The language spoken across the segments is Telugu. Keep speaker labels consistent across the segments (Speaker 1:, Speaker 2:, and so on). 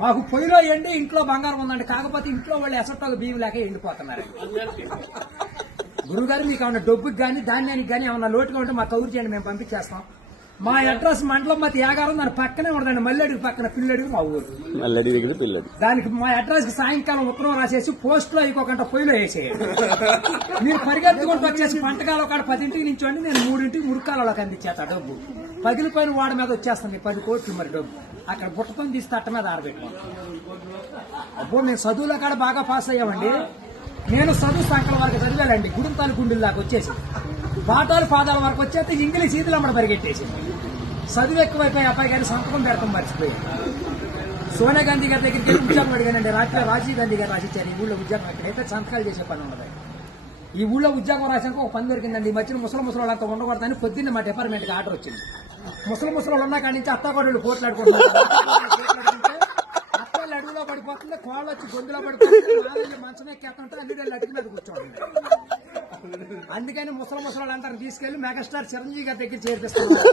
Speaker 1: మాకు పొయ్యిలో ఎండి ఇంట్లో బంగారం ఉందండి. కాకపోతే ఇంట్లో వాళ్ళు ఎసట్టాలు బియ్యం లేక ఎండిపోతున్నారు. గురుగారు మీకు ఏమన్నా డబ్బుకి కానీ ధాన్యానికి కానీ ఏమన్నా లోటుగా ఉంటే మా కౌరు చేయండి మేము పంపించేస్తాం. మా అడ్రస్ మండలం మధ్య యాగారం దాని పక్కనే ఉండదండి. మల్లెడికి పక్కన పిల్లడికి మా ఊరు.
Speaker 2: మల్లడి దగ్గర పిల్లడి.
Speaker 1: దానికి మా అడ్రస్కి సాయంకాలం ఉత్తరం రాసేసి పోస్ట్లో ఇంకొకంట పొయ్యిలో వేసేయండి. మీరు పరిగెత్తుకుంటూ వచ్చేసి పంటకాల ఒక పదింటికి నుంచోండి నేను మూడింటికి మురుకాలలోకి అందించేస్తా డబ్బు. పగిలిపోయిన వాడి మీద వచ్చేస్తుంది పది కోట్లు మరి డబ్బు. అక్కడ బుట్టతో తీసి తట్ట మీద ఆరబెట్టుకోండి అబ్బో మేము చదువులో కాడ బాగా పాస్ అయ్యామండి. నేను చదువు సంకల వరకు చదివాలండి గుడుంతాలు గుండెల దాకా వచ్చేసి. పాఠాలు పాదాల వరకు వచ్చేస్తే ఇంగ్లీష్ ఈదులు అమ్మడ పరిగెట్టేసింది చదువు ఎక్కువైపోయి అబ్బాయి గారి సంతకం పెడతాం మర్చిపోయి. సోనియా గాంధీ గారి దగ్గరికి వెళ్ళి ఉద్యోగం అడిగానండి. రాత్రి రాజీవ్ గాంధీ గారు రాసిచ్చారు. ఈ ఊళ్ళో ఉద్యోగం ఎక్కడైతే సంతకాలు చేసే పని ఉండదు ఈ ఊళ్ళో ఉద్యోగం రాసాక ఒక పని దొరికిందండి. ఈ మధ్యన ముసలి ముసలి వాళ్ళంతా ఉండకూడదని పొద్దున్న మా డిపార్ట్మెంట్కి ఆర్డర్ వచ్చింది. ముసలి ముసలి వాళ్ళు ఉన్న కాడి నుంచి అత్తాకోడళ్ళు పోట్లాడుకుంటున్నారు. అత్తలు అడుగులో పడిపోతుంది కోళ్ళు వచ్చి గొంతులో పడిపోతుంది మంచం ఎక్కేస్తుంటే అన్ని అడుగు మీద కూర్చోండి అందుకని ముసలి ముసలి వాళ్ళందరూ తీసుకెళ్ళి మెగాస్టార్ చిరంజీవి గారి దగ్గర చేర్పిస్తున్నాం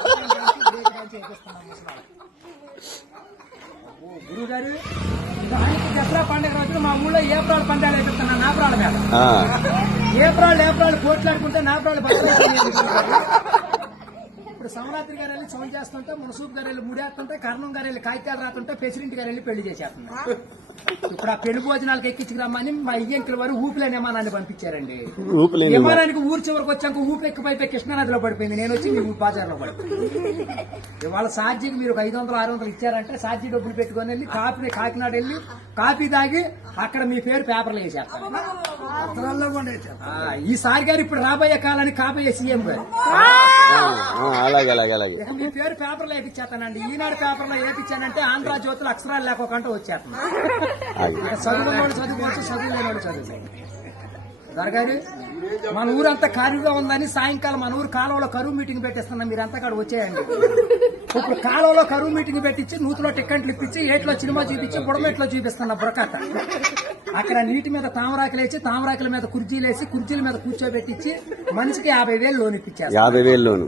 Speaker 1: చేర్పిస్తున్నాం ముసలి గురువు గారు దసరా పండుగ రోజున మా ఊళ్ళో ఏప్రాల్ పండుగ వేపిస్తున్నాను నాపరాల మీద ఏప్రాల్ ఏప్రాల్ పోట్లాడుకుంటే నాపరాలు బట్టలు ఇప్పుడు సమరాత్రి గారు వెళ్ళి సౌండ్ చేస్తుంటే మునసూప్ గారు వెళ్ళి ముడేస్తుంటే కర్ణం గారు వెళ్ళి కాగితాలు రాస్తుంటే ప్రెసిడెంట్ గారు వెళ్ళి పెళ్ళి చేసేస్తున్నారు. ఇప్పుడు ఆ పెళ్ళి భోజనాలకు ఎక్కించుకురమ్మని మా ఇయ్యంకుల వారు ఊపిలేని విమానాన్ని పంపించారండి. విమానానికి ఊరు చివరికి వచ్చాక ఊపి ఎక్కిపోయి కృష్ణానదిలో పడిపోయింది. నేను వచ్చి మీ బజార్లో పడిపోయింది ఇవాళ సాధ్యకి మీరు ఒక ఐదు వందలు ఆరు వందలు ఇచ్చారంటే సాధ్య డబ్బులు పెట్టుకొని వెళ్ళి కాఫీ కాకినాడ వెళ్ళి కాఫీ తాగి అక్కడ మీ పేరు పేపర్లో వేసేస్తాను ఆ, ఈసారి గారు ఇప్పుడు రాబోయే కాలానికి కాబోయే సీఎం గారు.
Speaker 2: అలాగే అలాగే అలాగే.
Speaker 1: మీ పేరు పేపర్లో వేపించేస్తానండి ఈనాడు పేపర్లో వేపించానంటే ఆంధ్ర జ్యోతులు అక్షరాలు లేకోకుండా వచ్చేస్తాను ఇక చదువుకున్నవాడు చదువుకోవచ్చు చదువులేనివాడు చదువు. దొరగారు మన ఊరంతా ఖాళీగా ఉందని సాయంకాలం మన ఊరు కాలువలో కరువు మీటింగ్ పెట్టిస్తున్నాం మీరంతా కాడ వచ్చేయండి. ఇప్పుడు కాలువలో కరువు మీటింగ్ పెట్టించి నూతిలో టిక్కెట్లు ఇప్పించి ఏట్లో సినిమా చూపించి బుడమెట్లో చూపిస్తున్న బుడకట్ట అక్కడ నీటి మీద తామరాకులు వేసి తామరాకుల మీద కుర్చీలు వేసి కుర్చీల మీద కూర్చోబెట్టించి మనిషికి యాభై వేలు లోన్ ఇప్పించారు
Speaker 2: యాభై వేల్లోను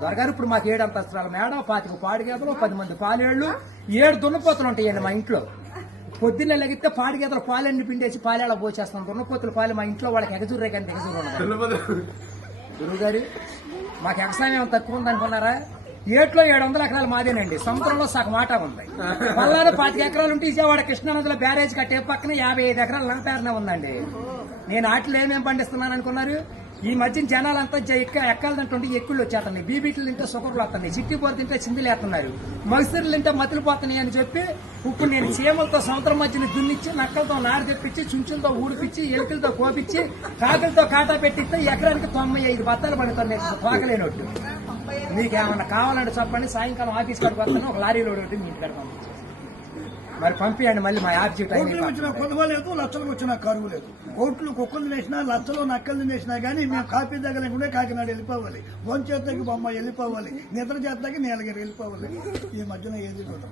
Speaker 1: దొరగారు ఇప్పుడు మాకు ఏడు అంతస్తుల మేడ పాతిక పాడి గేదలు పది మంది పాలేళ్ళు ఏడు దున్నపోతులు ఉంటాయండి మా ఇంట్లో. పొద్దున్నే లెగితే పాడి గేదలు పాలన్నీ పిండేసి పాలేళ్ళ పోసేస్తాం. దున్నపోతుల పాలు మా ఇంట్లో వాళ్ళకి ఎగజూరే కానీ ఎగజూరు గురువు గారు మాకు వ్యవసాయం ఏమైనా తక్కువ ఉంది అనుకున్నారా ఏట్లో ఏడు వందల ఎకరాలు మాదేనండి. సముద్రంలో సగం ఆట ఉంది. పల్లాలు పాతిక ఎకరాలు ఉంటే విజయవాడ కృష్ణానదిలో బ్యారేజ్ కట్టే పక్కన యాభై ఐదు ఎకరాలు నా పేరునే ఉందండి. నేను ఆటలు ఏమేమి పండిస్తున్నాను అనుకున్నారు? ఈ మధ్య జనాలంతా జ- ఎక్క ఎక్కాలు తింటుంటే ఎక్కుళ్ళు వచ్చేస్తున్నాయి. బీబీటీలు తింటే సుకర్లు వస్తున్నాయి. చిట్టిపోరు తింటే చిందులు వేస్తున్నారు. మగసిర్లు తింటే మతులు పోతున్నాయి అని చెప్పి ఇప్పుడు నేను చీమలతో సముద్రం మధ్యన దున్నిచ్చి నక్కలతో నారు తెప్పించి చుంచులతో ఊడిపించి ఎలుకలతో కోపించి కాకులతో కాటా పెట్టిస్తే ఎకరానికి తొంభై ఐదు బత్తాలు పండుతున్నాయి. తోకలేనట్టు మీకు ఏమన్నా కావాలంటే చెప్పండి. సాయంకాలం ఆఫీస్ కాడికి వస్తాను ఒక లారీలో ఒకటి మీ ఇంటికాడ మరి పంపించండి మళ్ళీ మా యాప్జీ టైం
Speaker 3: కోట్లు వచ్చిన కొలువ లేదు లక్షలకు వచ్చిన కరువు లేదు. కోట్లు కుక్కలు తినేసినా లక్షలు నక్కలు తినేసినా కానీ మేము కాపీ దగ్గర కాకినాడ వెళ్ళిపోవాలి. భోంచేతకి బొమ్మ వెళ్ళిపోవాలి. నిద్ర చేతకి నీలగిరి వెళ్ళిపోవాలి. ఈ మధ్యన ఏది కూడా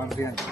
Speaker 1: పంపించండి